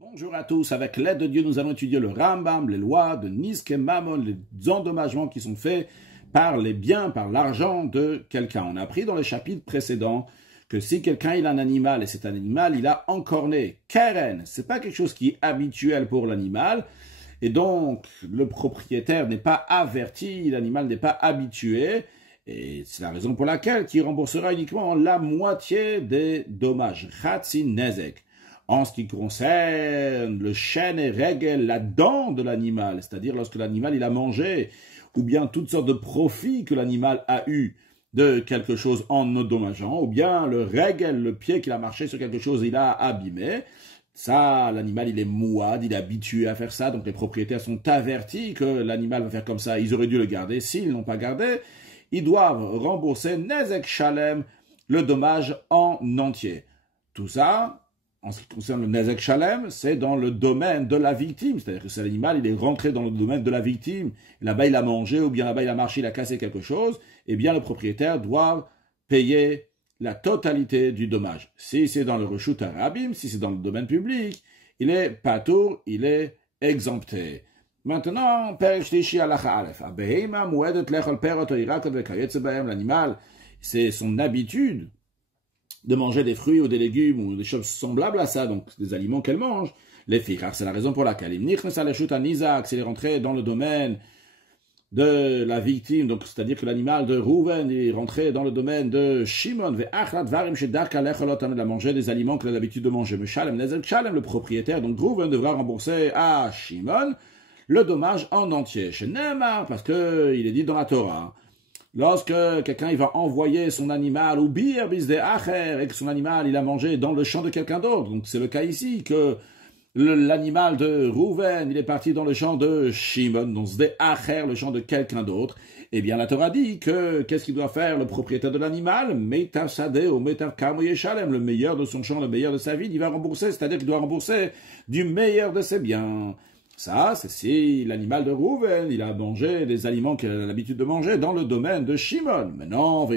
Bonjour à tous, avec l'aide de Dieu, nous allons étudier le Rambam, les lois de Nizke Mammon, les endommagements qui sont faits par les biens, par l'argent de quelqu'un. On a appris dans les chapitres précédents que si quelqu'un il a un animal et cet animal il a encorné, keren, c'est pas quelque chose qui est habituel pour l'animal, et donc le propriétaire n'est pas averti, l'animal n'est pas habitué, et c'est la raison pour laquelle il remboursera uniquement la moitié des dommages, chatzi nezek. En ce qui concerne le chêne et règle, la dent de l'animal, c'est-à-dire lorsque l'animal il a mangé, ou bien toutes sortes de profits que l'animal a eu de quelque chose en endommageant, ou bien le règle, le pied qu'il a marché sur quelque chose, il a abîmé. Ça, l'animal il est mouad, il est habitué à faire ça, donc les propriétaires sont avertis que l'animal va faire comme ça, ils auraient dû le garder. S'ils n'ont pas gardé, ils doivent rembourser nezek shalem, le dommage en entier. Tout ça, en ce qui concerne le Nezek Shalem, c'est dans le domaine de la victime. C'est-à-dire que c'est l'animal, il est rentré dans le domaine de la victime. Là-bas, il a mangé, ou bien là-bas, il a marché, il a cassé quelque chose. Eh bien, le propriétaire doit payer la totalité du dommage. Si c'est dans le Reshut Harabim, si c'est dans le domaine public, il est patour, il est exempté. Maintenant, Perek Shlishi Halacha Aleph. Abehema muedet lechol perot o yirakot vekayetze bahem. L'animal, c'est son habitude de manger des fruits ou des légumes ou des choses semblables à ça, donc des aliments qu'elle mange. Les filles, car c'est la raison pour laquelle il s'il est rentré dans le domaine de la victime, donc c'est-à-dire que l'animal de Rouven est rentré dans le domaine de Shimon, il a mangé des aliments qu'il a l'habitude de manger. Mais Shalem, le propriétaire, donc Rouven devra rembourser à Shimon le dommage en entier. Chez Neymar, parce que il est dit dans la Torah, lorsque quelqu'un il va envoyer son animal ou bir bis de acher et que son animal il a mangé dans le champ de quelqu'un d'autre, donc c'est le cas ici que l'animal de Rouven il est parti dans le champ de Shimon, donc de acher, le champ de quelqu'un d'autre, eh bien la Torah dit que qu'est-ce qu'il doit faire le propriétaire de l'animal? Meitav sadeh ou meitav kamo yeshalem, le meilleur de son champ, le meilleur de sa vie, il va rembourser, c'est-à-dire qu'il doit rembourser du meilleur de ses biens. Ça, c'est si l'animal de Rouven, il a mangé des aliments qu'il a l'habitude de manger dans le domaine de Shimon. Maintenant,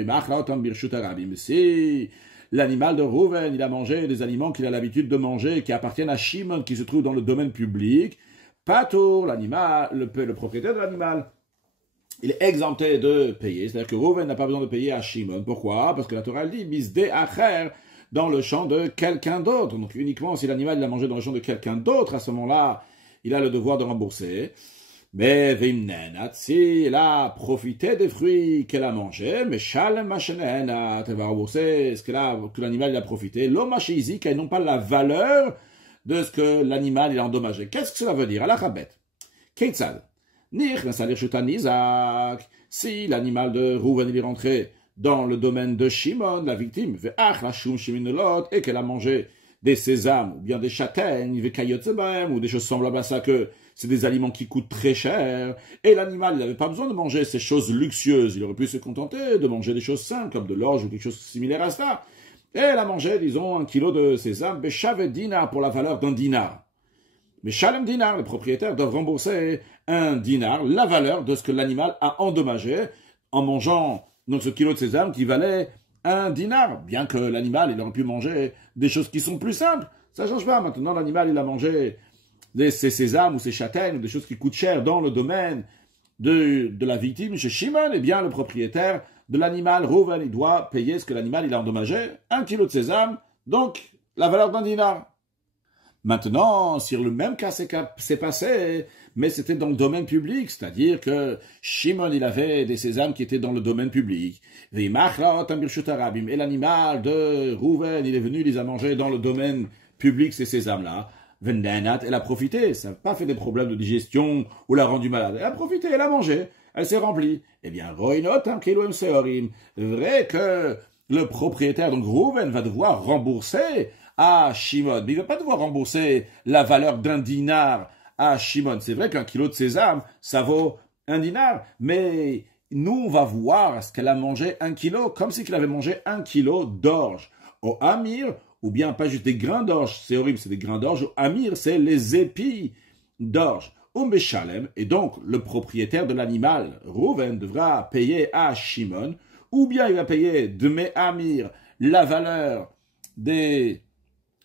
si l'animal de Rouven, il a mangé des aliments qu'il a l'habitude de manger, qui appartiennent à Shimon, qui se trouve dans le domaine public, patour, l'animal, le propriétaire de l'animal, il est exempté de payer. C'est-à-dire que Rouven n'a pas besoin de payer à Shimon. Pourquoi? Parce que la Torah dit, bisde acher, dans le champ de quelqu'un d'autre. Donc uniquement si l'animal il a mangé dans le champ de quelqu'un d'autre, à ce moment-là, il a le devoir de rembourser. Mais si elle a profité des fruits qu'elle a mangés, mais shalem machenenat, elle va rembourser ce que l'animal a profité. L'homme ici, et non pas la valeur de ce que l'animal il a endommagé. Qu'est-ce que cela veut dire? À la rabet. Keitzad. Si l'animal de Rouven il est rentré dans le domaine de Shimon, la victime, et qu'elle a mangé des sésames, ou bien des châtaignes, ou des choses semblables à ça, que c'est des aliments qui coûtent très cher, et l'animal, il n'avait pas besoin de manger ces choses luxueuses, il aurait pu se contenter de manger des choses simples, comme de l'orge ou quelque chose similaire à ça, et elle a mangé, disons, 1 kilo de sésame, beshavet dinar, pour la valeur d'un dinar. Mais shalem dinar, les propriétaires doivent rembourser 1 dinar, la valeur de ce que l'animal a endommagé, en mangeant donc ce kilo de sésame qui valait 1 dinar, bien que l'animal, il aurait pu manger des choses qui sont plus simples. Ça ne change pas. Maintenant, l'animal, il a mangé ces sésames ou ces châtaignes, des choses qui coûtent cher dans le domaine de la victime chez Shimon. Eh bien, le propriétaire de l'animal, Rouven, il doit payer ce que l'animal, il a endommagé, 1 kilo de sésame, donc la valeur d'1 dinar. Maintenant, sur le même cas s'est passé, mais c'était dans le domaine public, c'est-à-dire que Shimon, il avait des sésames qui étaient dans le domaine public. Et l'animal de Rouven, il est venu, il les a mangés dans le domaine public, ces sésames-là. Elle a profité, ça n'a pas fait des problèmes de digestion ou l'a rendu malade. Elle a profité, elle a mangé, elle s'est remplie. Eh bien, vrai que le propriétaire, donc Rouven, va devoir rembourser à Shimon. Mais il ne va pas devoir rembourser la valeur d'1 dinar à Shimon. C'est vrai qu'un kilo de sésame, ça vaut 1 dinar, mais nous, on va voir ce qu'elle a mangé 1 kilo, comme si elle avait mangé 1 kilo d'orge. Au Amir, ou bien pas juste des grains d'orge, c'est horrible, c'est des grains d'orge. Au Amir, c'est les épis d'orge. Shalem, et donc le propriétaire de l'animal, Rouven, devra payer à Shimon, ou bien il va payer de mes Amir la valeur des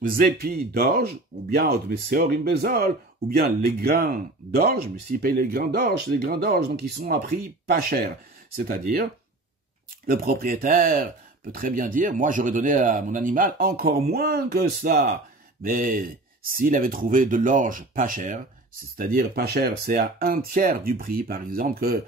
épis d'orge, ou bien Odmeseorim Bezol, ou bien les grains d'orge, mais s'il paye les grains d'orge, c'est les grains d'orge, donc ils sont à prix pas cher. C'est-à-dire, le propriétaire peut très bien dire, moi j'aurais donné à mon animal encore moins que ça. Mais s'il avait trouvé de l'orge pas cher, c'est-à-dire pas cher, c'est à un tiers du prix, par exemple, que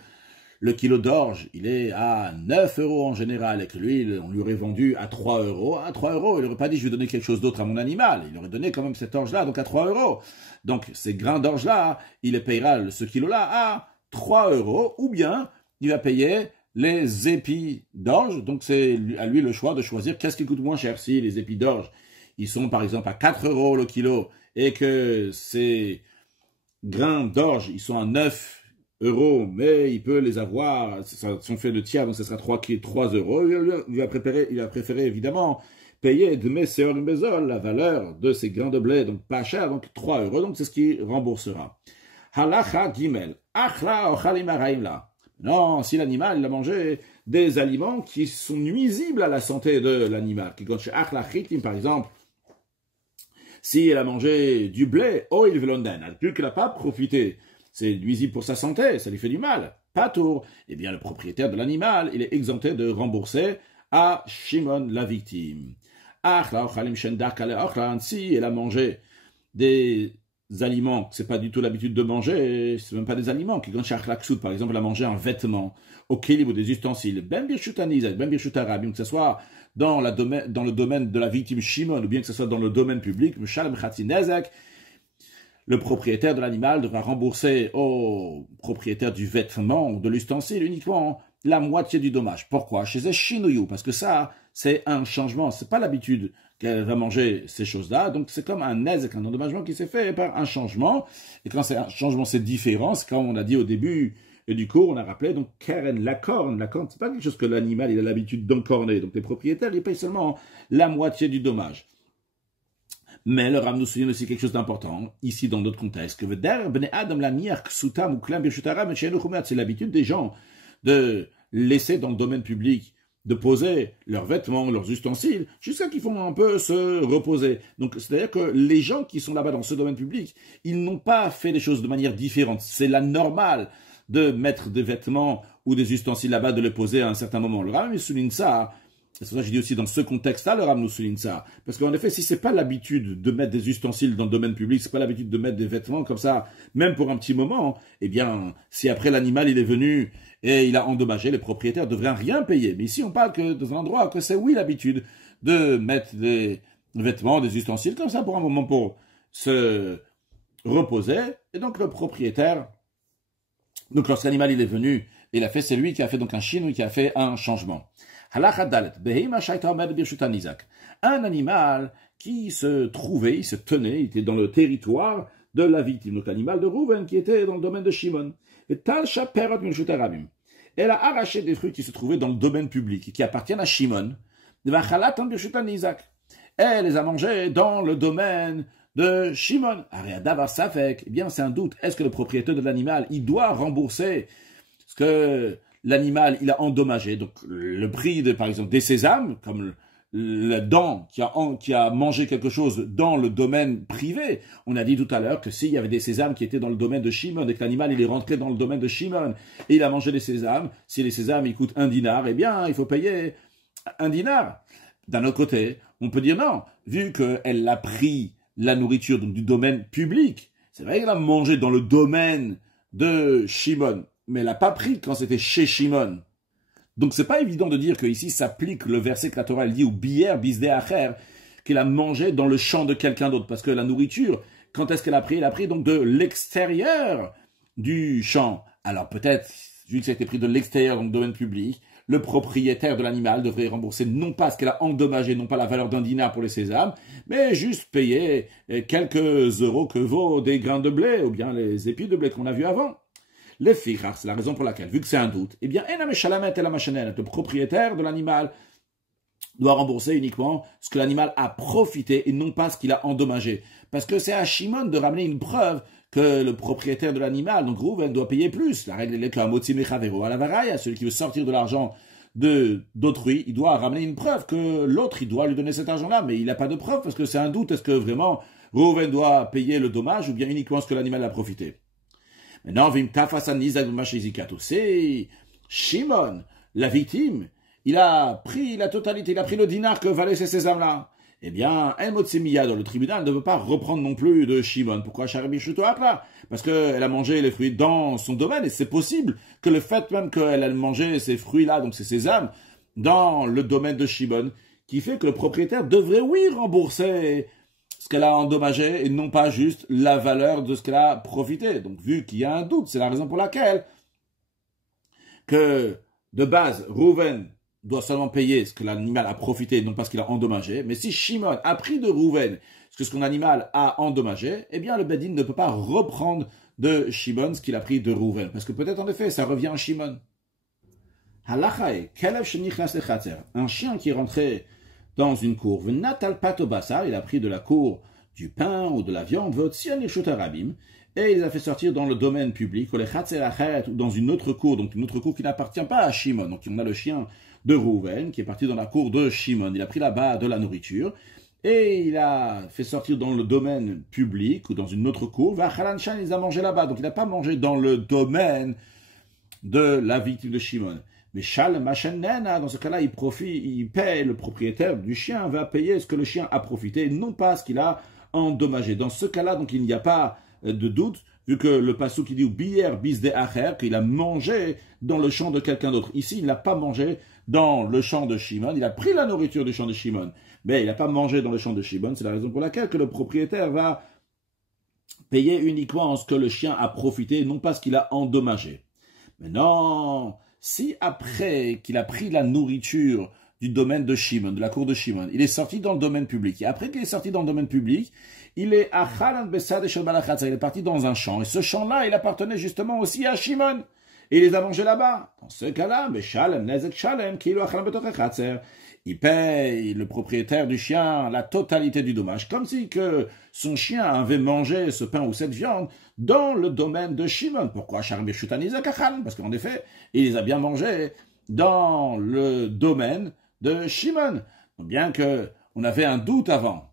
le kilo d'orge, il est à 9 euros en général, et que lui, on lui aurait vendu à 3 euros. À 3 euros, il n'aurait pas dit je vais donner quelque chose d'autre à mon animal. Il aurait donné quand même cette orge-là, donc à 3 euros. Donc ces grains d'orge-là, il les payera ce kilo-là à 3 euros, ou bien il va payer les épis d'orge. Donc c'est à lui le choix de choisir qu'est-ce qui coûte moins cher. Si les épis d'orge, ils sont par exemple à 4 euros le kilo, et que ces grains d'orge, ils sont à 9 euros, mais il peut les avoir, sont faits de tiers, donc ce sera 3 euros. Il va préférer évidemment payer de Meseor Bezol la valeur de ces grains de blé, donc pas cher, donc 3 euros, donc c'est ce qu'il remboursera. Halacha Gimel, Achla Ochalim Araimla. Non, si l'animal il a mangé des aliments qui sont nuisibles à la santé de l'animal, qui compte chez Achla Chitim par exemple, si elle a mangé du blé, oil velonden, plus qu'elle n'a pas profité, c'est nuisible pour sa santé, ça lui fait du mal, pas tour, eh bien le propriétaire de l'animal, il est exempté de rembourser à Shimon la victime. Si elle a mangé des aliments, c'est pas du tout l'habitude de manger, c'est même pas des aliments, qui par exemple, elle a mangé un vêtement, au kélib ou des ustensiles, ben birchutanizak, ben birchutarab, que ce soit dans le domaine de la victime Shimon, ou bien que ce soit dans le domaine public, le propriétaire de l'animal devra rembourser au propriétaire du vêtement ou de l'ustensile uniquement la moitié du dommage. Pourquoi? Chez Eshinoyu, parce que ça, c'est un changement. C'est pas l'habitude qu'elle va manger ces choses-là. Donc, c'est comme un nezek, un endommagement qui s'est fait par un changement. Et quand c'est un changement, c'est différent. C'est comme on a dit au début du cours, on a rappelé, donc, Keren, la corne, c'est pas quelque chose que l'animal, il a l'habitude d'encorner. Donc, les propriétaires, ils payent seulement la moitié du dommage. Mais le Rav nous souligne aussi quelque chose d'important, ici dans notre contexte, que c'est l'habitude des gens de laisser dans le domaine public, de poser leurs vêtements, leurs ustensiles, jusqu'à qu'ils font un peu se reposer. Donc, c'est-à-dire que les gens qui sont là-bas dans ce domaine public, ils n'ont pas fait les choses de manière différente. C'est la normale de mettre des vêtements ou des ustensiles là-bas, de les poser à un certain moment. Le Rav souligne ça. C'est pour ça que je dis aussi dans ce contexte-là, le Rav nous souligne ça. Parce qu'en effet, si c'est pas l'habitude de mettre des ustensiles dans le domaine public, c'est pas l'habitude de mettre des vêtements comme ça, même pour un petit moment, eh bien, si après l'animal il est venu et il a endommagé, les propriétaires devraient rien payer. Mais ici, on parle que dans un endroit que c'est oui l'habitude de mettre des vêtements, des ustensiles comme ça pour un moment pour se reposer. Et donc le propriétaire, donc lorsque l'animal il est venu, il a fait, c'est lui qui a fait donc un chine, qui a fait un changement. Un animal qui se trouvait, il se tenait, il était dans le territoire de la victime, donc l'animal de Rouven qui était dans le domaine de Shimon. Elle a arraché des fruits qui se trouvaient dans le domaine public et qui appartiennent à Shimon. Elle les a mangés dans le domaine de Shimon. Eh bien, c'est un doute. Est-ce que le propriétaire de l'animal, il doit rembourser ce que l'animal, il a endommagé, donc le prix, par exemple, des sésames, comme la dent qui a mangé quelque chose dans le domaine privé. On a dit tout à l'heure que s'il y avait des sésames qui étaient dans le domaine de Shimon et que l'animal, il est rentré dans le domaine de Shimon et il a mangé les sésames, si les sésames, ils coûtent 1 dinar, eh bien, il faut payer 1 dinar. D'un autre côté, on peut dire non, vu qu'elle a pris la nourriture donc, du domaine public, c'est vrai qu'elle a mangé dans le domaine de Shimon, mais elle n'a pas pris quand c'était chez Shimon. Donc c'est pas évident de dire qu'ici s'applique le verset que la Torah elle dit ou bière bisdé acher, qu'elle a mangé dans le champ de quelqu'un d'autre, parce que la nourriture, quand est-ce qu'elle a pris? Elle a pris donc de l'extérieur du champ. Alors peut-être, vu que ça a été pris de l'extérieur, donc domaine public, le propriétaire de l'animal devrait rembourser non pas ce qu'elle a endommagé, non pas la valeur d'1 dinar pour les sésames, mais juste payer quelques euros que vaut des grains de blé, ou bien les épis de blé qu'on a vus avant. Les fichar, c'est la raison pour laquelle, vu que c'est un doute, eh bien, le propriétaire de l'animal doit rembourser uniquement ce que l'animal a profité et non pas ce qu'il a endommagé. Parce que c'est à Shimon de ramener une preuve que le propriétaire de l'animal, donc Rouven, doit payer plus. La règle est qu'un moti mechavero à la varaille, celui qui veut sortir de l'argent d'autrui, il doit ramener une preuve que l'autre, il doit lui donner cet argent-là, mais il n'a pas de preuve parce que c'est un doute. Est-ce que vraiment Reuven doit payer le dommage ou bien uniquement ce que l'animal a profité? Maintenant, c'est Shimon, la victime, il a pris la totalité, il a pris le dinar que valaient ces sésame-là. Eh bien, El Motsemiya dans le tribunal ne veut pas reprendre non plus de Shimon. Pourquoi là? Parce qu'elle a mangé les fruits dans son domaine et c'est possible que le fait même qu'elle a mangé ces fruits-là, donc ces sésames, dans le domaine de Shimon, qui fait que le propriétaire devrait, oui, rembourser ce qu'elle a endommagé et non pas juste la valeur de ce qu'elle a profité. Donc, vu qu'il y a un doute, c'est la raison pour laquelle que, de base, Reuven doit seulement payer ce que l'animal a profité, non pas ce qu'il a endommagé. Mais si Shimon a pris de Reuven ce que son animal a endommagé, eh bien, le Bedin ne peut pas reprendre de Shimon ce qu'il a pris de Reuven. Parce que peut-être, en effet, ça revient à Shimon. Halachae, Kelev shenichnas lechatzer. Un chien qui est rentré dans une cour, Natal pato basar, il a pris de la cour du pain ou de la viande, Votzion irshut harabim, et il les a fait sortir dans le domaine public, ou les chatzer achet, ou dans une autre cour, donc une autre cour qui n'appartient pas à Shimon. Donc on a le chien de Reuven qui est parti dans la cour de Shimon. Il a pris là-bas de la nourriture, et il a fait sortir dans le domaine public, ou dans une autre cour, Vachalan-chan, il les a mangé là-bas. Donc il n'a pas mangé dans le domaine de la victime de Shimon. Mais Shal Machenena, dans ce cas-là, il paye, le propriétaire du chien va payer ce que le chien a profité, non pas ce qu'il a endommagé. Dans ce cas-là, donc il n'y a pas de doute, vu que le passou qui dit bier bis de acher, qu'il a mangé dans le champ de quelqu'un d'autre. Ici, il n'a pas mangé dans le champ de Shimon, il a pris la nourriture du champ de Shimon, mais il n'a pas mangé dans le champ de Shimon. C'est la raison pour laquelle que le propriétaire va payer uniquement ce que le chien a profité, non pas ce qu'il a endommagé. Mais non, si après qu'il a pris la nourriture du domaine de Shimon, de la cour de Shimon, il est sorti dans le domaine public, et après qu'il est sorti dans le domaine public, il est parti dans un champ, et ce champ-là, il appartenait justement aussi à Shimon, et il les a mangés là-bas. Dans ce cas-là, il paye le propriétaire du chien la totalité du dommage, comme si que son chien avait mangé ce pain ou cette viande dans le domaine de Shimon. Pourquoi? Parce qu'en effet, il les a bien mangés dans le domaine de Shimon. Bien que on avait un doute avant.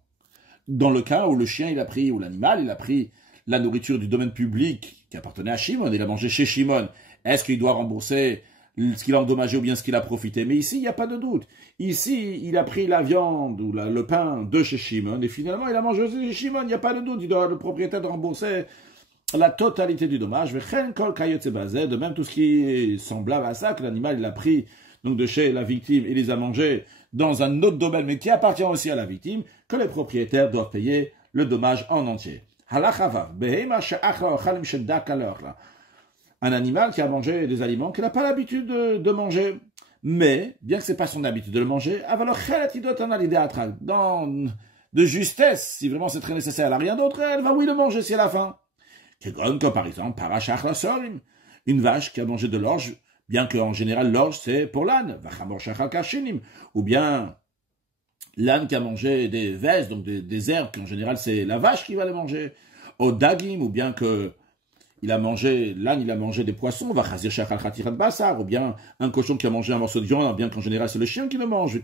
Dans le cas où le chien, il a pris, ou l'animal, il a pris la nourriture du domaine public qui appartenait à Shimon, il a mangé chez Shimon. Est-ce qu'il doit rembourser ce qu'il a endommagé ou bien ce qu'il a profité? Mais ici, il n'y a pas de doute. Ici, il a pris la viande ou le pain de chez Shimon et finalement, il a mangé chez Shimon. Il n'y a pas de doute. Le propriétaire doit rembourser la totalité du dommage. De même, tout ce qui est semblable à ça, que l'animal, il a pris donc de chez la victime et les a mangés dans un autre domaine, mais qui appartient aussi à la victime, que les propriétaires doivent payer le dommage en entier. Un animal qui a mangé des aliments qu'il n'a pas l'habitude de manger. Mais, bien que ce n'est pas son habitude de le manger, de justesse, si vraiment c'est très nécessaire, elle n'a rien d'autre, elle va oui le manger si elle a faim. Comme par exemple, une vache qui a mangé de l'orge, bien qu'en général l'orge c'est pour l'âne, ou bien l'âne qui a mangé des vesses, donc des herbes, qu'en général c'est la vache qui va les manger, au dagim, ou bien que l'âne il a mangé des poissons, ou bien un cochon qui a mangé un morceau de viande, bien qu'en général c'est le chien qui le mange, ou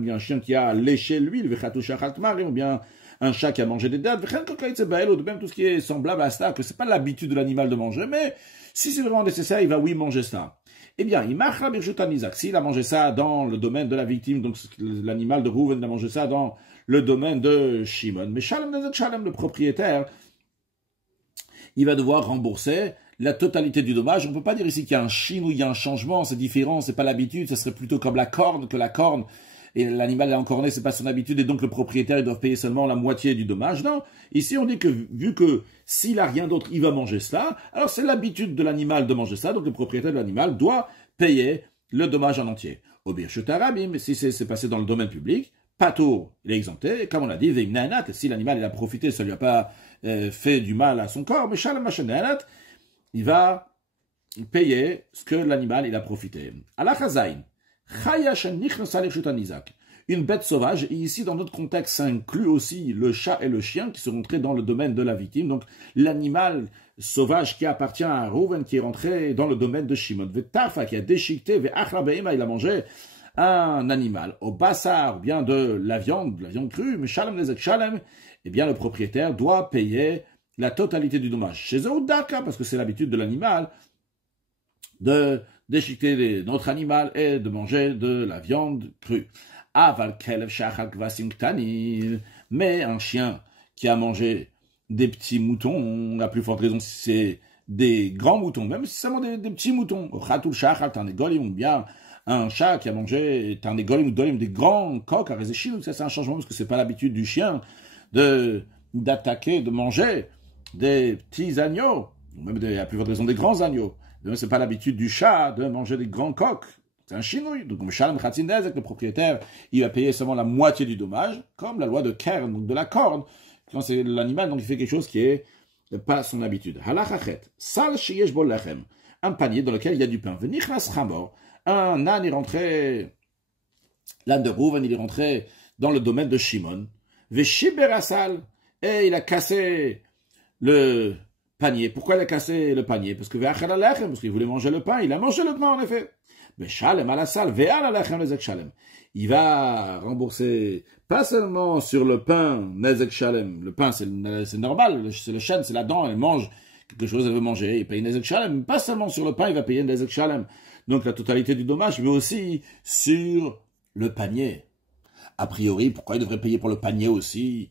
bien un chien qui a léché l'huile, ou bien un chat qui a mangé des dattes, ou même tout ce qui est semblable à ça, que c'est pas l'habitude de l'animal de manger, mais si c'est vraiment nécessaire, il va oui manger ça. Eh bien, s'il a mangé ça dans le domaine de la victime, donc l'animal de Reuven a mangé ça dans le domaine de Shimon, mais Shalem, le propriétaire, il va devoir rembourser la totalité du dommage. On ne peut pas dire ici qu'il y a un chine ou il y a un changement, c'est différent, c'est pas l'habitude, ça serait plutôt comme la corne, que la corne, et l'animal est encorné, c'est pas son habitude, et donc le propriétaire, il doit payer seulement la moitié du dommage. Non, ici on dit que, vu que s'il a rien d'autre, il va manger cela, alors c'est l'habitude de l'animal de manger ça, donc le propriétaire de l'animal doit payer le dommage en entier. Au birchut harabim, si c'est passé dans le domaine public, Patour, il est exempté, et comme on l'a dit, si l'animal il a profité, ça lui a pas fait du mal à son corps, mais Shalom Machenenat, il va payer ce que l'animal il a profité. Alachazain, une bête sauvage, et ici dans notre contexte, ça inclut aussi le chat et le chien qui sont rentrés dans le domaine de la victime. Donc l'animal sauvage qui appartient à Rouven, qui est rentré dans le domaine de Shimon. Vetarfa, qui a déchiqueté, ve'achla be'ema, il a mangé un animal, au bassar, ou bien de la viande crue, mais shalem nezek shalem, eh bien le propriétaire doit payer la totalité du dommage. Chez eux, Daka, parce que c'est l'habitude de l'animal de déchiqueter notre animal et de manger de la viande crue. Aval kelev shachal kvasim ktanim, mais un chien qui a mangé des petits moutons, la plus forte raison c'est des grands moutons, même si c'est seulement des petits moutons. Chatul shachal tanegolim, ou bien un chat qui a mangé tanegolim ou dolim, des grands coqs à rézéchil, ça c'est un changement parce que c'est pas l'habitude du chien d'attaquer, de manger des petits agneaux, ou même à plus forte raison des grands agneaux. C'est pas l'habitude du chat de manger des grands coqs. C'est un chinouille. Donc, le propriétaire, il va payer seulement la moitié du dommage, comme la loi de Kern, donc de la corne. Quand c'est l'animal, donc il fait quelque chose qui est pas son habitude. Halachachet, sal sheyesh bol lechem, un panier dans lequel il y a du pain. Venichnas chamor, un âne est rentré, l'âne de Rouven, il est rentré dans le domaine de Shimon. Veshiber asal, et il a cassé le panier. Pourquoi il a cassé le panier? Parce qu'il voulait manger le pain. Il a mangé le pain, en effet. Il va rembourser pas seulement sur le pain, nezek shalem. Le pain, c'est normal, c'est le chêne, c'est la dent, elle mange quelque chose, elle veut manger, il paye nezek shalem. Pas seulement sur le pain, il va payer nezek shalem. Donc la totalité du dommage, mais aussi sur le panier. A priori, pourquoi il devrait payer pour le panier aussi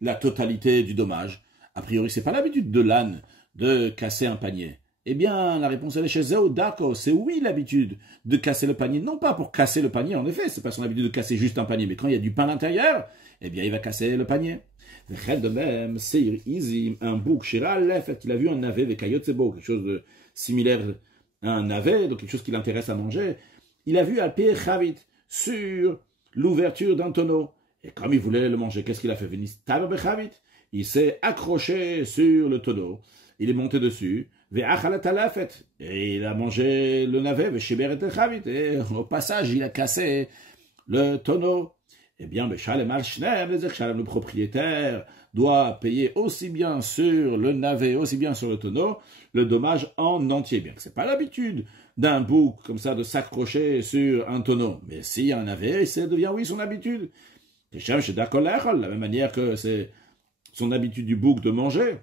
la totalité du dommage? A priori, c'est pas l'habitude de l'âne de casser un panier. Eh bien, la réponse elle est chez Zéo, d'accord, c'est oui l'habitude de casser le panier, non pas pour casser le panier, en effet, c'est pas son habitude de casser juste un panier, mais quand il y a du pain à l'intérieur, eh bien, il va casser le panier. De même, Seir Izim, un bouc, Shiral, fait qu'il a vu un navet avec Kayotsebo, quelque chose de similaire à un navet, donc quelque chose qui l'intéresse à manger. Il a vu Alpé Chavit sur l'ouverture d'un tonneau. Et comme il voulait le manger, qu'est-ce qu'il a fait? Il s'est accroché sur le tonneau. Il est monté dessus, et il a mangé le navet, et au passage, il a cassé le tonneau. Eh bien, le propriétaire doit payer aussi bien sur le navet, aussi bien sur le tonneau, le dommage en entier. Bien que ce n'est pas l'habitude d'un bouc comme ça de s'accrocher sur un tonneau. Mais s'il y a un navet, ça devient, oui, son habitude. De la même manière que c'est son habitude du bouc de manger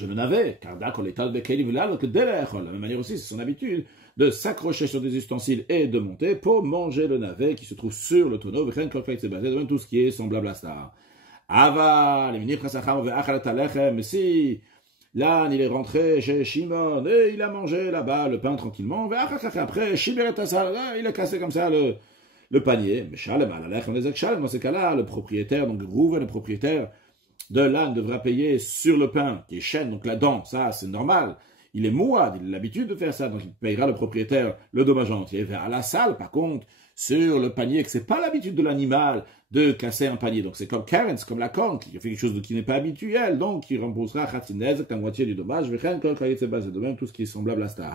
le navet, car d'accord, l'état de la même manière aussi, c'est son habitude de s'accrocher sur des ustensiles et de monter pour manger le navet qui se trouve sur le tonneau, de même tout ce qui est semblable à ça. Mais si l'âne il est rentré chez Shimon et il a mangé là-bas le pain tranquillement, après il a cassé comme ça le panier. Mais dans ces cas-là, le propriétaire, donc Rouven, le propriétaire de l'âne devra payer sur le pain, qui est chêne, donc la dent, ça c'est normal. Il est mouad, il a l'habitude de faire ça, donc il payera le propriétaire le dommage entier. À la salle, par contre, sur le panier, que c'est pas l'habitude de l'animal de casser un panier. Donc c'est comme Karen, c'est comme la corne, qui fait quelque chose qui n'est pas habituel, donc il remboursera Khatzinez, la moitié du dommage, de même tout ce qui est semblable à ça.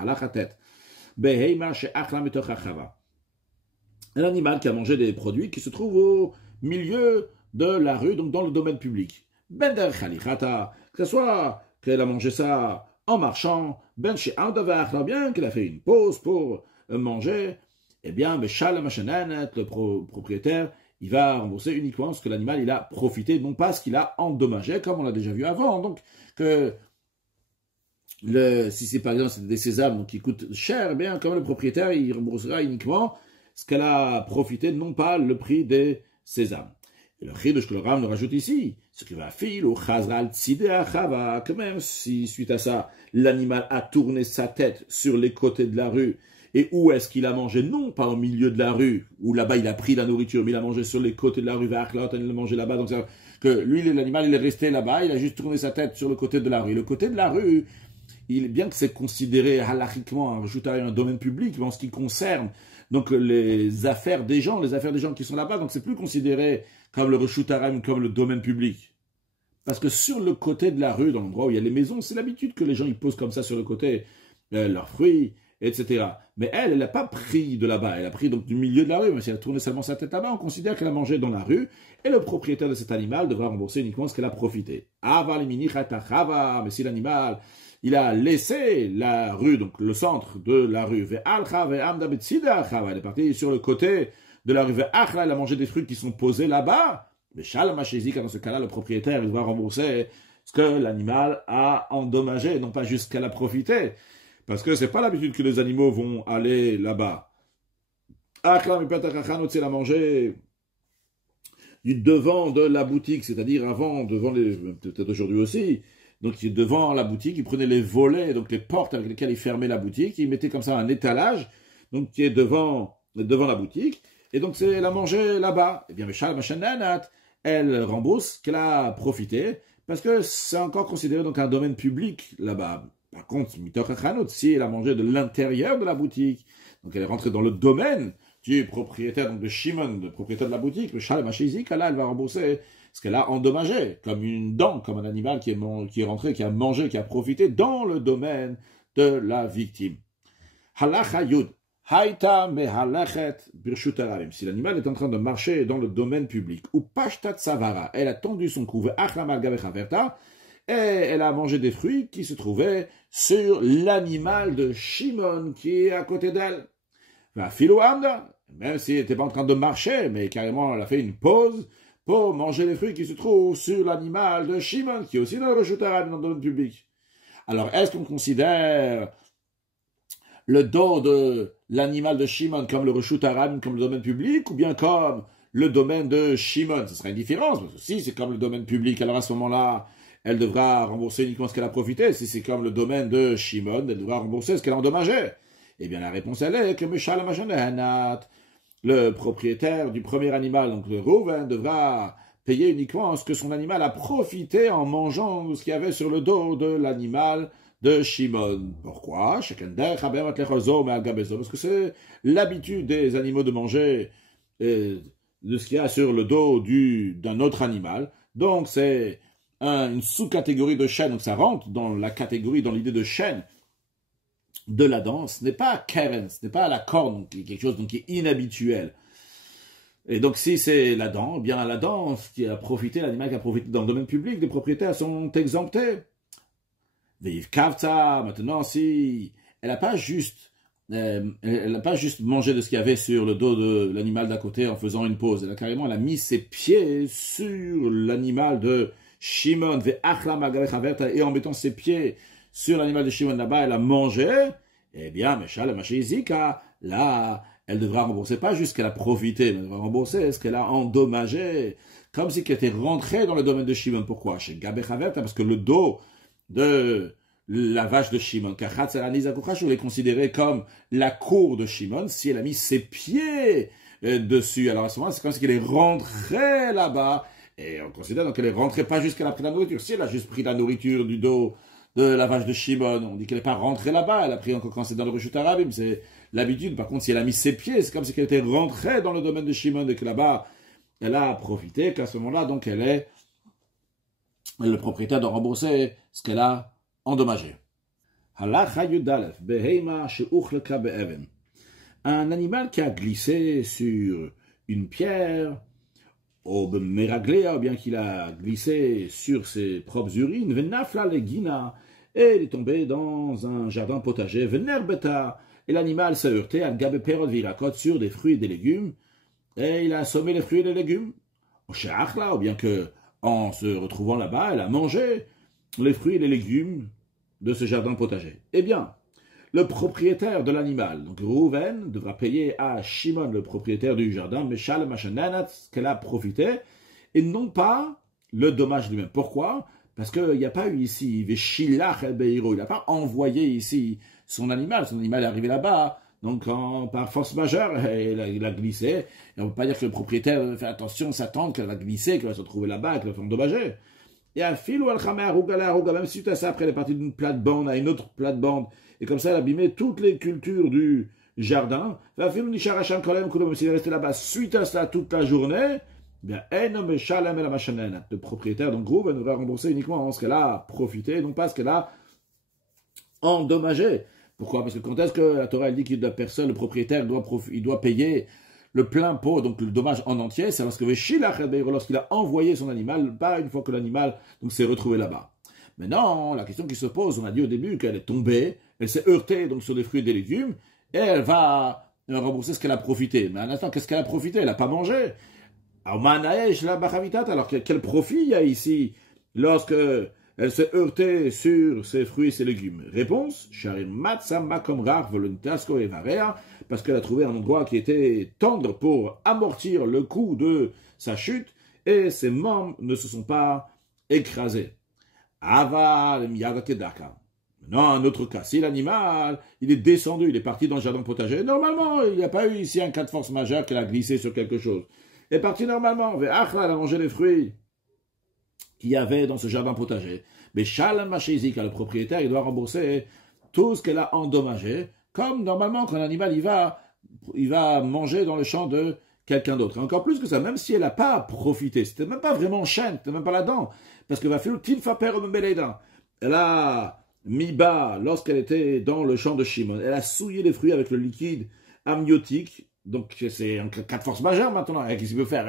Un animal qui a mangé des produits qui se trouvent au milieu de la rue, donc dans le domaine public. Bender Khalichata, que ce soit qu'elle a mangé ça en marchant, ben chez Ardavach, bien qu'elle a fait une pause pour manger, eh bien, le propriétaire, il va rembourser uniquement ce que l'animal il a profité, non pas ce qu'il a endommagé, comme on l'a déjà vu avant. Donc, que si c'est par exemple des sésames donc, qui coûtent cher, eh bien, comme le propriétaire, il remboursera uniquement ce qu'elle a profité, non pas le prix des sésames. Et le chidouche que le Rav nous rajoute ici, ce qui va filer au chazral tzidea chava, que même si suite à ça, l'animal a tourné sa tête sur les côtés de la rue, et où est-ce qu'il a mangé? Non, pas au milieu de la rue, où là-bas il a pris la nourriture, mais il a mangé sur les côtés de la rue, vers l'autre, il a mangé là-bas, donc c'est que lui, l'animal, il est resté là-bas, il a juste tourné sa tête sur le côté de la rue. Le côté de la rue, bien que c'est considéré halachiquement un domaine public, mais en ce qui concerne donc les affaires des gens qui sont là-bas, donc c'est plus considéré comme le Reshut Harem, comme le domaine public. Parce que sur le côté de la rue, dans l'endroit où il y a les maisons, c'est l'habitude que les gens ils posent comme ça sur le côté leurs fruits, etc. Mais elle n'a pas pris de là-bas, elle a pris donc du milieu de la rue, mais si elle a tourné seulement sa tête là-bas, on considère qu'elle a mangé dans la rue, et le propriétaire de cet animal devra rembourser uniquement ce qu'elle a profité. Mais si l'animal, il a laissé la rue, donc le centre de la rue, il est parti sur le côté de la rue, il a mangé des fruits qui sont posés là-bas. Mais dans ce cas-là, le propriétaire, il doit rembourser ce que l'animal a endommagé, non pas juste qu'elle a profité. Parce que c'est pas l'habitude que les animaux vont aller là-bas. Il a mangé du devant de la boutique, c'est-à-dire avant, devant les, peut-être aujourd'hui aussi. Donc devant la boutique, il prenait les volets, donc les portes avec lesquelles il fermait la boutique, il mettait comme ça un étalage, donc qui est devant la boutique, et donc elle a mangé là-bas. Eh bien, elle rembourse qu'elle a profité, parce que c'est encore considéré donc un domaine public là-bas. Par contre, si elle a mangé de l'intérieur de la boutique, donc elle est rentrée dans le domaine du propriétaire, donc de Shimon, le propriétaire de la boutique, le Shalem HaShizik, là, elle va rembourser ce qu'elle a endommagé, comme une dent, comme un animal qui est rentré, qui a mangé, qui a profité dans le domaine de la victime. Halacha Yud. Haïta mehalechet birshut haramim. Si l'animal est en train de marcher dans le domaine public, ou pashtat savara, elle a tendu son cou, et elle a mangé des fruits qui se trouvaient sur l'animal de Shimon qui est à côté d'elle. Même s'il n'était pas en train de marcher, mais carrément elle a fait une pause pour manger les fruits qui se trouvent sur l'animal de Shimon, qui est aussi dans le birshut haramim, dans le domaine public. Alors, est-ce qu'on considère le dos de l'animal de Shimon comme le birshut haramim, comme le domaine public, ou bien comme le domaine de Shimon? Ce serait une différence, parce que si c'est comme le domaine public, alors à ce moment-là, elle devra rembourser uniquement ce qu'elle a profité. Si c'est comme le domaine de Shimon, elle devra rembourser ce qu'elle a endommagé. Eh bien, la réponse, elle est que le propriétaire du premier animal, donc le Reuven, devra payer uniquement ce que son animal a profité en mangeant ce qu'il y avait sur le dos de l'animal de Shimon. Pourquoi? Parce que c'est l'habitude des animaux de manger de ce qu'il y a sur le dos d'un autre animal. Donc c'est une sous-catégorie de chêne, donc ça rentre dans la catégorie, dans l'idée de chêne de la danse. Ce n'est pas Keren, ce n'est pas la corne, donc quelque chose donc, qui est inhabituel. Et donc si c'est la dent, eh bien la danse qui a profité, l'animal qui a profité dans le domaine public, les propriétaires sont exemptés. Maintenant, si elle n'a pas juste mangé de ce qu'il y avait sur le dos de l'animal d'à côté en faisant une pause, elle a mis ses pieds sur l'animal de Shimon, et en mettant ses pieds sur l'animal de Shimon là-bas, elle a mangé, eh bien, là, elle devra rembourser pas juste ce qu'elle a profité, mais elle devra rembourser ce qu'elle a endommagé, comme si elle était rentrée dans le domaine de Shimon. Pourquoi? Chez parce que le dos de la vache de Shimon, elle est considérée comme la cour de Shimon, si elle a mis ses pieds dessus. Alors à ce moment-là, c'est comme si elle est rentrée là-bas, et on considère donc qu'elle est rentrée pas juste qu'elle a pris la nourriture. Si elle a juste pris la nourriture du dos de la vache de Shimon, on dit qu'elle n'est pas rentrée là-bas, elle a pris encore quand c'est dans le birshut haramim, c'est l'habitude. Par contre, si elle a mis ses pieds, c'est comme si elle était rentrée dans le domaine de Shimon, et que là-bas, elle a profité, qu'à ce moment-là, donc le propriétaire doit rembourser ce qu'elle a endommagé. Un animal qui a glissé sur une pierre, ou bien qu'il a glissé sur ses propres urines, et il est tombé dans un jardin potager, et l'animal s'est heurté sur des fruits et des légumes, et il a assommé les fruits et les légumes. Ou bien que, en se retrouvant là-bas, elle a mangé les fruits et les légumes de ce jardin potager. Eh bien, le propriétaire de l'animal, donc Reuven, devra payer à Shimon, le propriétaire du jardin, Meshal Mashananat, ce qu'elle a profité, et non pas le dommage lui-même. Pourquoi? Parce qu'il n'y a pas eu ici, Veshilach el Beiro, il n'a pas envoyé ici son animal est arrivé là-bas, donc par force majeure, il a glissé, et on ne peut pas dire que le propriétaire fait attention, s'attendre qu'elle va glisser, qu'elle va se retrouver là-bas, qu'elle va faire endommager. Et à fil ou al-khamé, même suite à ça, après elle est partie d'une plate-bande à une autre plate-bande, et comme ça elle a abîmé toutes les cultures du jardin. Même s'il est resté là-bas suite à ça toute la journée, bien, le propriétaire, donc groupe, va rembourser uniquement ce qu'elle a profité, non pas ce qu'elle a endommagé. Pourquoi? Parce que quand est-ce que la Torah elle dit que la personne, le propriétaire, il doit payer le plein pot, donc le dommage en entier, c'est parce que lorsqu'il a envoyé son animal, pas une fois que l'animal s'est retrouvé là-bas. Maintenant, la question qui se pose, on a dit au début qu'elle est tombée, elle s'est heurtée donc sur des fruits et des légumes, et elle va rembourser ce qu'elle a profité. Mais à l'instant, qu'est-ce qu'elle a profité? Elle n'a pas mangé. Alors quel profit il y a ici lorsque elle s'est heurtée sur ses fruits et ses légumes? Réponse, parce qu'elle a trouvé un endroit qui était tendre pour amortir le coup de sa chute, et ses membres ne se sont pas écrasés. Aval miyadakedaka. Non, un autre cas, si l'animal, il est descendu, il est parti dans le jardin potager, normalement, il n'y a pas eu ici un cas de force majeure qu'elle a glissé sur quelque chose. Elle est partie normalement, elle a mangé les fruits qu'il y avait dans ce jardin potager. Mais Shalom Mashizika, le propriétaire, il doit rembourser tout ce qu'elle a endommagé, comme normalement quand l'animal il va manger dans le champ de quelqu'un d'autre. Et encore plus que ça, même si elle n'a pas profité, c'était même pas vraiment chêne, c'était même pas là-dedans, parce que va faire elle a mis bas lorsqu'elle était dans le champ de Shimon. Elle a souillé les fruits avec le liquide amniotique. Donc c'est un cas de force majeure maintenant. Qu'est-ce qu'il veut faire?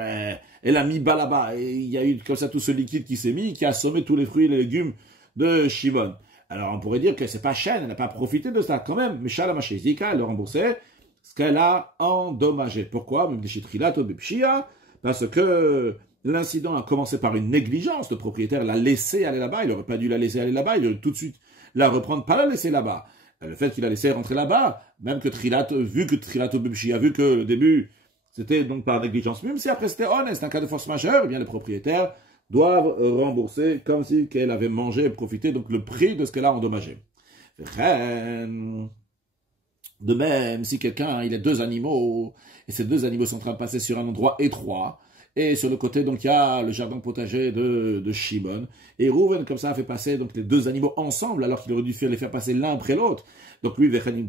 Elle a mis bas là-bas. Et il y a eu comme ça tout ce liquide qui s'est mis, qui a assommé tous les fruits et les légumes de Shimon. Alors on pourrait dire que c'est pas chêne, elle n'a pas profité de ça quand même. Mais Shalom Ashezika, elle a remboursé ce qu'elle a endommagé. Pourquoi? Parce que l'incident a commencé par une négligence. Le propriétaire l'a laissé aller là-bas. Il n'aurait pas dû la laisser aller là-bas. Il aurait tout de suite la reprendre, pas la laisser là-bas. Le fait qu'il a laissé rentrer là-bas, même que vu que Trilat Bibshi a vu que le début, c'était donc par négligence, même si après c'était honnête, un cas de force majeure, eh bien les propriétaires doivent rembourser comme si qu'elle avait mangé et profité, donc le prix de ce qu'elle a endommagé. De même, si quelqu'un, il a deux animaux, et ces deux animaux sont en train de passer sur un endroit étroit, et sur le côté, donc, il y a le jardin potager de Shimon. Et Reuven, comme ça, a fait passer donc, les deux animaux ensemble, alors qu'il aurait dû les faire passer l'un après l'autre. Donc lui, comme il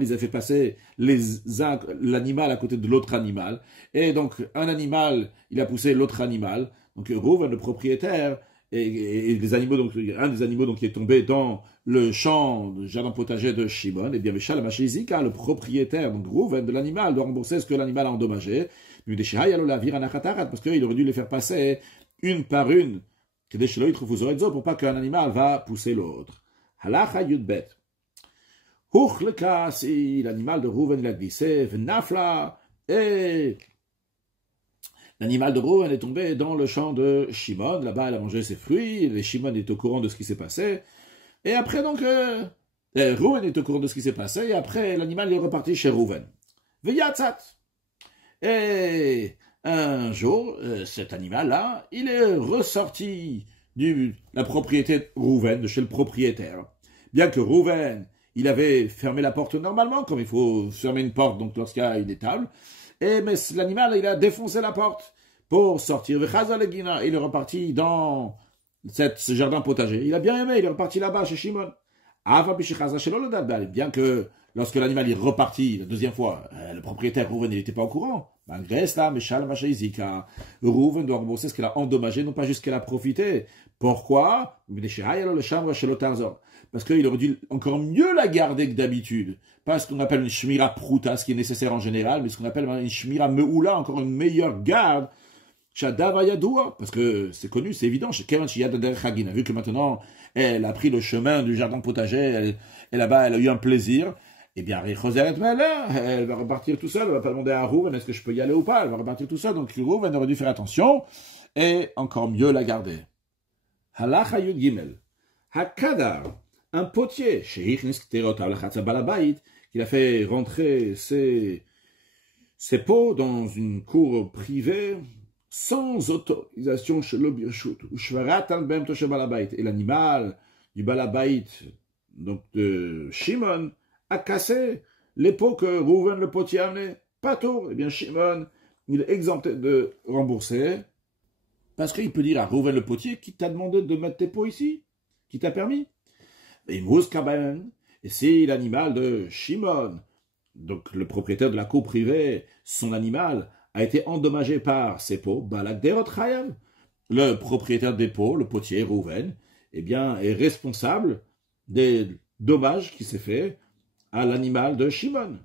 les a fait passer l'animal à côté de l'autre animal. Et donc, un animal, il a poussé l'autre animal. Donc Reuven, le propriétaire, et les animaux, donc, un des animaux donc, qui est tombé dans le champ, le jardin potager de Shimon, et bien, le propriétaire, donc Reuven, de l'animal, doit rembourser ce que l'animal a endommagé. Parce qu'il aurait dû les faire passer une par une, pour pas qu'un animal va pousser l'autre. Halacha Yudbet. Si l'animal de Reuven il a glissé, Vnafla, et l'animal de Reuven est tombé dans le champ de Shimon, là-bas elle a mangé ses fruits, et Shimon est au courant de ce qui s'est passé, et après donc, Reuven est au courant de ce qui s'est passé, et après l'animal est reparti chez Reuven. Veyatzat. Et un jour, cet animal-là, il est ressorti de la propriété de Reuven, de chez le propriétaire. Bien que Reuven, il avait fermé la porte normalement, comme il faut fermer une porte donc lorsqu'il y a une étable, mais l'animal, il a défoncé la porte pour sortir. Il est reparti dans ce jardin potager. Il a bien aimé, il est reparti là-bas chez Shimon. Bien que lorsque l'animal est reparti la deuxième fois, le propriétaire Reuven n'était pas au courant. Malgré cela, Reuven doit rembourser ce qu'elle a endommagé, non pas juste ce qu'elle a profité. Pourquoi? Parce qu'il aurait dû encore mieux la garder que d'habitude. Pas ce qu'on appelle une shmira pruta, ce qui est nécessaire en général, mais ce qu'on appelle une shmira meula, encore une meilleure garde. Parce que c'est connu, c'est évident. Vu que maintenant, elle a pris le chemin du jardin potager, et là-bas, elle a eu un plaisir. Eh bien, elle va repartir tout seul, elle va pas demander à Reuven, est-ce que je peux y aller ou pas, elle va repartir tout seul, donc Reuven aurait dû faire attention, et encore mieux la garder. Halacha Yud Gimel. Hakadar, un potier, qu'il a fait rentrer ses pots dans une cour privée, sans autorisation chez le birshut, et l'animal du balabait, donc de Shimon, a cassé les pots que Reuven le potier a amené. Pas tout. Eh bien, Shimon, il est exempté de rembourser. Parce qu'il peut dire à Reuven le potier, qui t'a demandé de mettre tes pots ici? Qui t'a permis? Et si l'animal de Shimon, donc le propriétaire de la cour privée, son animal a été endommagé par ses pots, Balak Derot Chayav, le propriétaire des pots, le potier Reuven, eh bien, est responsable des dommages qui s'est fait à l'animal de Shimon.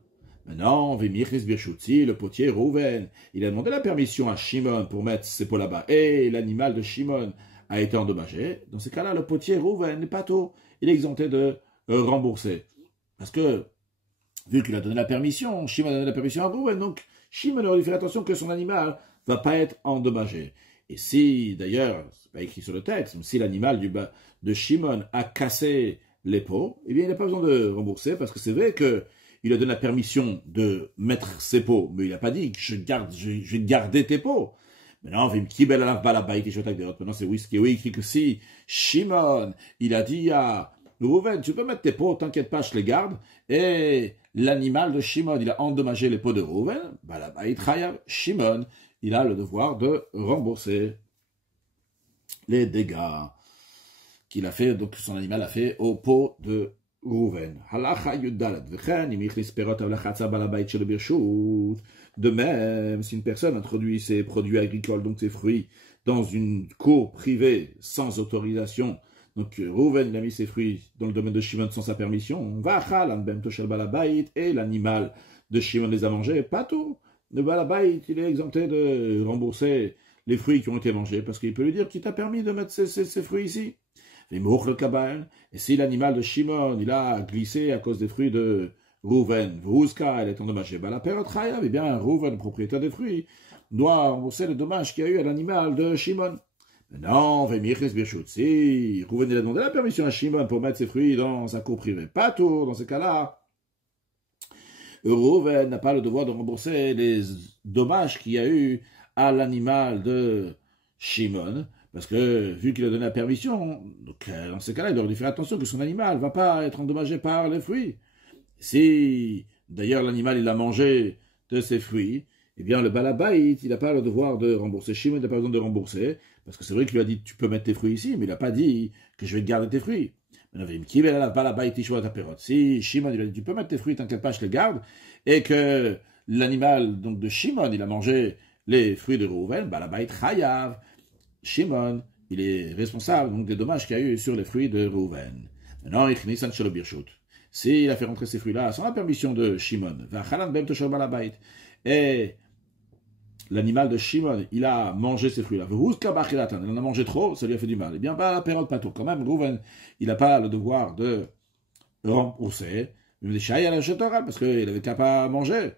Maintenant, Vimichis Birshutzi, le potier Reuven, il a demandé la permission à Shimon pour mettre ses pots là-bas. Et l'animal de Shimon a été endommagé. Dans ces cas-là, le potier Rouven n'est pas tôt. Il est exempté de rembourser. Parce que, vu qu'il a donné la permission, Shimon a donné la permission à Rouven, donc Shimon aurait dû faire attention que son animal ne va pas être endommagé. Et si, d'ailleurs, c'est pas écrit sur le texte, mais si l'animal de Shimon a cassé les pots, eh bien, il n'a pas besoin de rembourser, parce que c'est vrai qu'il a donné la permission de mettre ses pots, mais il n'a pas dit que je vais garder tes pots. Maintenant, maintenant c'est whisky, oui, écrit que si Shimon, il a dit à Rouven, tu peux mettre tes pots, t'inquiète pas, je les garde, et l'animal de Shimon, il a endommagé les pots de Rouven, Shimon, il a le devoir de rembourser les dégâts qu'il a fait, donc son animal a fait au pot de Rouven. De même, si une personne introduit ses produits agricoles, donc ses fruits, dans une cour privée sans autorisation, donc Rouven, il a mis ses fruits dans le domaine de Shimon sans sa permission, et l'animal de Shimon les a mangés, pas tout. Le balabait, il est exempté de rembourser les fruits qui ont été mangés, parce qu'il peut lui dire qu'il t'a permis de mettre ces fruits ici. Et si l'animal de Shimon, il a glissé à cause des fruits de Rouven, Vrouska, elle est endommagée, la période Chayav, eh bien, Rouven, propriétaire des fruits, doit rembourser le dommage qu'il y a eu à l'animal de Shimon. Non, si Rouven, il a demandé la permission à Shimon pour mettre ses fruits dans sa cour privée, pas tout, dans ces cas-là, Rouven n'a pas le devoir de rembourser les dommages qu'il y a eu à l'animal de Shimon, parce que vu qu'il a donné la permission, donc dans ces cas-là, il doit faire attention que son animal ne va pas être endommagé par les fruits. Si d'ailleurs l'animal il a mangé de ses fruits, eh bien le balabait, il n'a pas le devoir de rembourser. Shimon n'a pas besoin de rembourser, parce que c'est vrai qu'il lui a dit tu peux mettre tes fruits ici, mais il n'a pas dit que je vais te garder tes fruits. Si Shimon il a dit tu peux mettre tes fruits, t'inquiète pas, je les garde, et que l'animal donc de Shimon il a mangé les fruits de Rouven, balabait chayav. Shimon il est responsable donc des dommages qu'il y a eu sur les fruits de Rouven. Maintenant, il shelo birshut. S'il a fait rentrer ces fruits-là sans la permission de Shimon, et l'animal de Shimon, il a mangé ces fruits-là, il en a mangé trop, ça lui a fait du mal. Eh bien, la période pas tout. Quand même, Rouven, il n'a pas le devoir de rembourser, parce qu'il n'avait qu'à pas manger.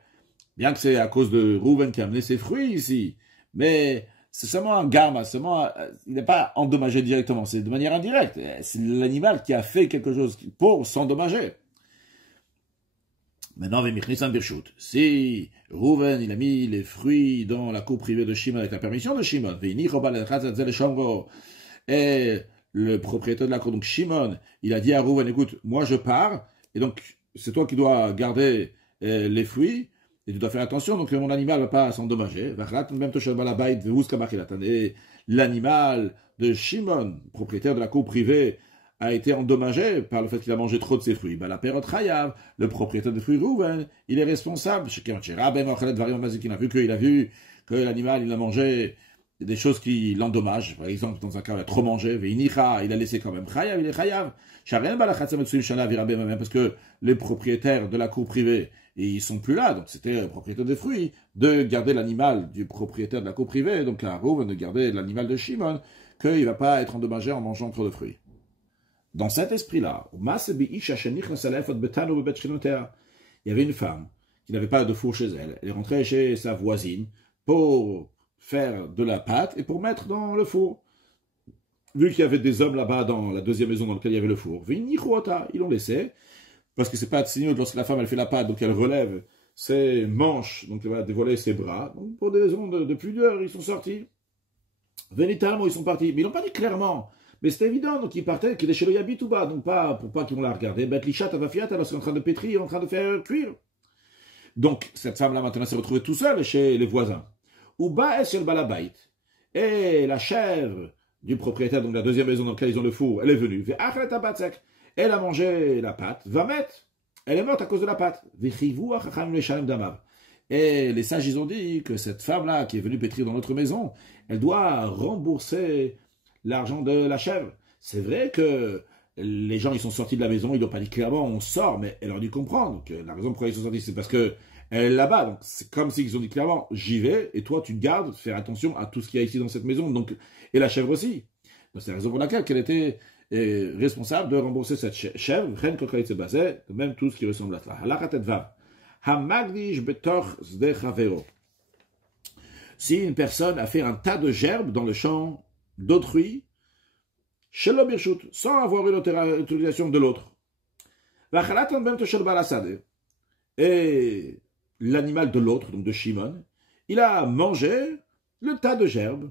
Bien que c'est à cause de Rouven qui a amené ses fruits ici, mais c'est seulement un gamma, il n'est pas endommagé directement, c'est de manière indirecte. C'est l'animal qui a fait quelque chose pour s'endommager. Maintenant, si Rouven, il a mis les fruits dans la cour privée de Shimon avec la permission de Shimon, et le propriétaire de la cour, donc Shimon, il a dit à Rouven, écoute, moi je pars, et donc c'est toi qui dois garder les fruits, et tu dois faire attention, donc mon animal ne va pas s'endommager. Et l'animal de Shimon, propriétaire de la cour privée, a été endommagé par le fait qu'il a mangé trop de ses fruits. La période Chayav, le propriétaire des fruits Rouven, il est responsable. Il a vu que l'animal, il a mangé des choses qui l'endommagent. Par exemple, dans un cas, il a trop mangé, il a laissé quand même Chayav, il est Chayav. Parce que les propriétaires de la cour privée, ils sont plus là, donc c'était le propriétaire des fruits, de garder l'animal du propriétaire de la cour privée, donc la Rouven de garder l'animal de Shimon, qu'il ne va pas être endommagé en mangeant trop de fruits. Dans cet esprit-là, il y avait une femme qui n'avait pas de four chez elle. Elle est rentrée chez sa voisine pour faire de la pâte et pour mettre dans le four. Vu qu'il y avait des hommes là-bas dans la deuxième maison dans laquelle il y avait le four, ils l'ont laissé, parce que c'est pas de signe lorsque la femme elle fait la pâte, donc elle relève ses manches, donc elle va dévoiler ses bras. Donc pour des raisons de pudeur, ils sont sortis. Véritablement, ils sont partis. Mais ils n'ont pas dit clairement. Mais c'est évident, donc ils partaient, qu'ils étaient chez le Yabitouba, donc pas pour pas qu'ils vont la regarder. Betlichat, Avafiat, alors c'est en train de pétrir, en train de faire cuire. Donc, cette femme-là, maintenant, s'est retrouvée tout seule chez les voisins. Uba est sur le balabait. Et la chèvre du propriétaire, donc la deuxième maison dans laquelle ils ont le four, elle est venue. Elle a mangé la pâte, va mettre. Elle est morte à cause de la pâte. Et les sages, ils ont dit que cette femme-là, qui est venue pétrir dans notre maison, elle doit rembourser l'argent de la chèvre. C'est vrai que les gens, ils sont sortis de la maison, ils n'ont pas dit clairement, on sort, mais elle aurait dû comprendre que la raison pour laquelle ils sont sortis, c'est parce que elle est là-bas. Donc, c'est comme s'ils ont dit clairement, j'y vais, et toi, tu gardes, faire attention à tout ce qu'il y a ici dans cette maison. Donc, et la chèvre aussi. C'est la raison pour laquelle elle était responsable de rembourser cette chèvre, même tout ce qui ressemble à cela. Si une personne a fait un tas de gerbes dans le champ d'autrui, sans avoir eu l'autorisation de l'autre, et l'animal de l'autre, donc de Shimon, il a mangé le tas de gerbes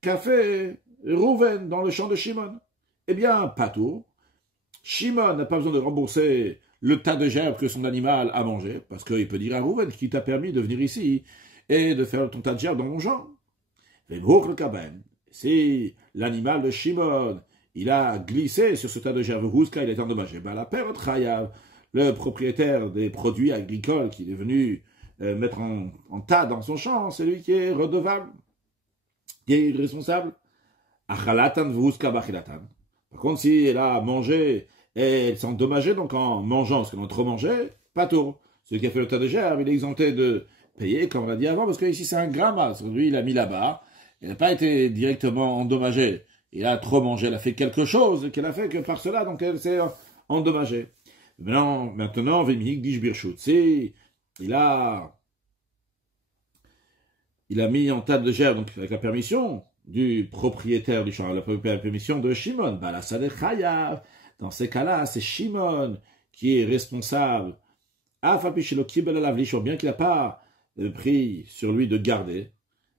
qu'a fait Rouven dans le champ de Shimon. Eh bien, Patour, Shimon n'a pas besoin de rembourser le tas de gerbes que son animal a mangé, parce qu'il peut dire à Rouven qui t'a permis de venir ici et de faire ton tas de gerbes dans mon champ. Si l'animal de Shimon, il a glissé sur ce tas de gerbes, il est endommagé, la période Chayav, le propriétaire des produits agricoles qui est venu mettre en tas dans son champ, c'est lui qui est redevable, qui est responsable. Par contre, si elle a mangé et elle s'est endommagée donc en mangeant ce qu'elle a trop mangé, pas tout. Celui qui a fait le tas de gerbes, il est exempté de payer, comme on l'a dit avant, parce que ici c'est un gramma. Lui, il a mis là-bas, il n'a pas été directement endommagé. Il a trop mangé, elle a fait quelque chose qu'elle a fait que par cela, donc elle s'est endommagée. Maintenant, Vemihik Dish Birchut, il a mis en tas de gerbes, donc avec la permission du propriétaire du champ, la permission de Shimon. Dans ces cas-là, c'est Shimon qui est responsable. Bien qu'il n'a pas pris sur lui de garder,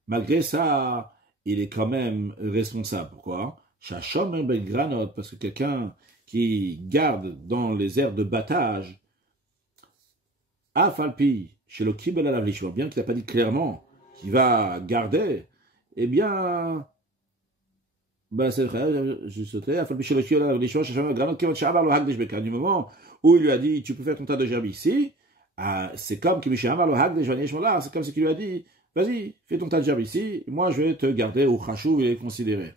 malgré ça, il est quand même responsable. Pourquoi? Parce que quelqu'un qui garde dans les aires de battage, Afalpi, chez le Kibel à la bien qu'il n'a pas dit clairement qu'il va garder, eh bien, c'est vrai, je sautais, Afalpi chez le Kibel à la du moment où il lui a dit, tu peux faire ton tas de gerbes ici, c'est comme c'est comme ce qu'il lui a dit, vas-y, fais ton tas de gerbes ici, moi je vais te garder au Khashou et considérer.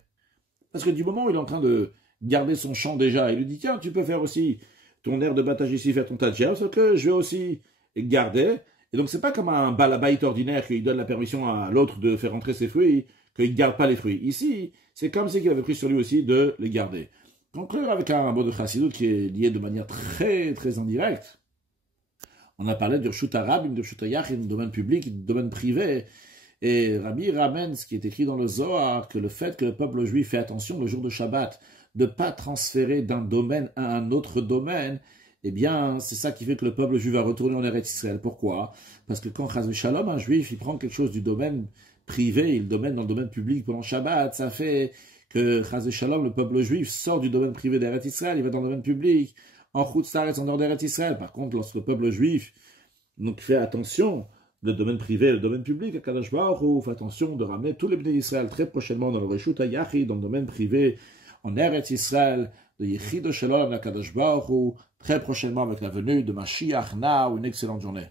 Parce que du moment où il est en train de garder son champ déjà, il lui dit, tiens, tu peux faire aussi ton aire de battage ici, faire ton tas de gerbes, sauf que je vais aussi garder. Et donc, c'est pas comme un balabait ordinaire qui donne la permission à l'autre de faire rentrer ses fruits, qu'il ne garde pas les fruits. Ici, c'est comme si il avait pris sur lui aussi de les garder. Conclure avec un mot de Chassidut qui est lié de manière très, très indirecte. On a parlé du Rshut Arabim, du Rshut Yachim, du domaine public, du domaine privé. Et Rabbi ramène ce qui est écrit dans le Zohar, que le fait que le peuple juif fait attention le jour de Shabbat, de ne pas transférer d'un domaine à un autre domaine, eh bien, c'est ça qui fait que le peuple juif va retourner en Eretz Israël. Pourquoi? Parce que quand Chaz Shalom, un juif, il prend quelque chose du domaine privé, il le mène dans le domaine public pendant Shabbat, ça fait que Chaz Shalom, le peuple juif, sort du domaine privé d'Eretz Israël, il va dans le domaine public, en Chutz La'aretz, en dehors d'Eretz Israël. Par contre, lorsque le peuple juif donc, fait attention, le domaine privé et le domaine public, Akadosh Baruch Hu fait attention de ramener tous les Bnei Israël très prochainement dans le Reshut HaYachid, dans le domaine privé, en Eretz Israël, de Yechido Shalom, Akadosh Baruch Hu, très prochainement avec la venue de Mashiach. Now, une excellente journée.